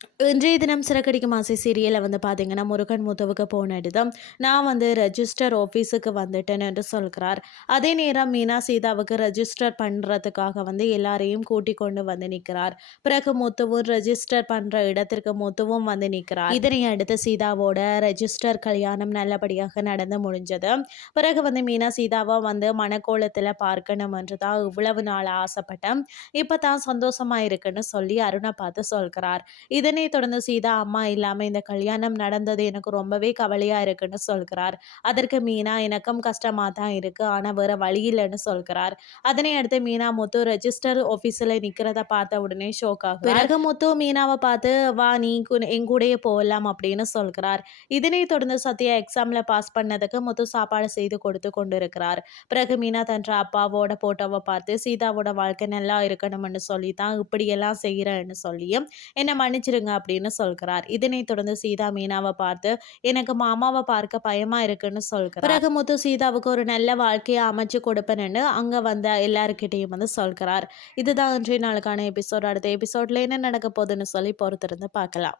இன்றைய தினம் சிறக்கடிக்கும் ஆசை சீரியலில் வந்து பார்த்தீங்கன்னா முருகன் முத்துவுக்கு போனதும் நான் வந்து ரெஜிஸ்டர் ஆஃபீஸுக்கு வந்துட்டேன் என்று சொல்கிறார். அதே நேரம் மீனா சீதாவுக்கு ரெஜிஸ்டர் பண்ணுறதுக்காக வந்து எல்லாரையும் கூட்டி கொண்டு வந்து நிற்கிறார். பிறகு முத்துவும் ரெஜிஸ்டர் பண்ணுற இடத்திற்கு முத்துவும் வந்து நிற்கிறார். இதனை அடுத்து சீதாவோட ரெஜிஸ்டர் கல்யாணம் நல்லபடியாக நடந்து முடிஞ்சது. பிறகு வந்து மீனா சீதாவை வந்து மனக்கோலத்தில் பார்க்கணும் என்று தான் இவ்வளவு நாள் ஆசைப்பட்டேன். இப்போ தான் சந்தோஷமா இருக்குன்னு சொல்லி அருணை பார்த்து சொல்கிறார். இதனை தொடர்ந்து சீதா அம்மா இல்லாமல் இந்த கல்யாணம் நடந்தது எனக்கு ரொம்பவே கவலையாக இருக்குன்னு சொல்கிறார். அதற்கு மீனா எனக்கும் கஷ்டமாக தான் இருக்குது ஆனால் வேறு வழி இல்லைன்னு சொல்கிறார். அதனை அடுத்து மீனா முத்து ரெஜிஸ்டர் ஆஃபீஸில் நிற்கிறத பார்த்த உடனே ஷோக் ஆகும் பிறகு? முத்து மீனாவை பார்த்து வா நீ என் கூடயே போகலாம் அப்படின்னு சொல்கிறார். இதனை தொடர்ந்து சத்யா எக்ஸாமில் பாஸ் பண்ணதுக்கு முத்து சாப்பாடு செய்து கொடுத்து கொண்டு இருக்கிறார் பிறகு மீனா தன்ற அப்பாவோட போட்டோவை பார்த்து சீதாவோட வாழ்க்கை நல்லா இருக்கணும்னு சொல்லி தான் இப்படியெல்லாம் செய்கிறேன்னு சொல்லியும் என்னை மன்னிச்சிருங்க அப்படின்னு சொல்கிறார். இதனை தொடர்ந்து சீதா மீனாவை பார்த்து எனக்கு மாமாவை பார்க்க பயமா இருக்குன்னு சொல்கிறார். பிறகு முத்து சீதாவுக்கு ஒரு நல்ல வாழ்க்கையை அமைச்சு கொடுப்பேன்னு அங்க வந்த எல்லாருக்கிட்டையும் வந்து சொல்கிறார். இதுதான் இன்றைய நாளுக்கான எபிசோட். அடுத்த எபிசோட்ல என்ன நடக்க போகுதுன்னு சொல்லி பொறுத்திருந்து பார்க்கலாம்.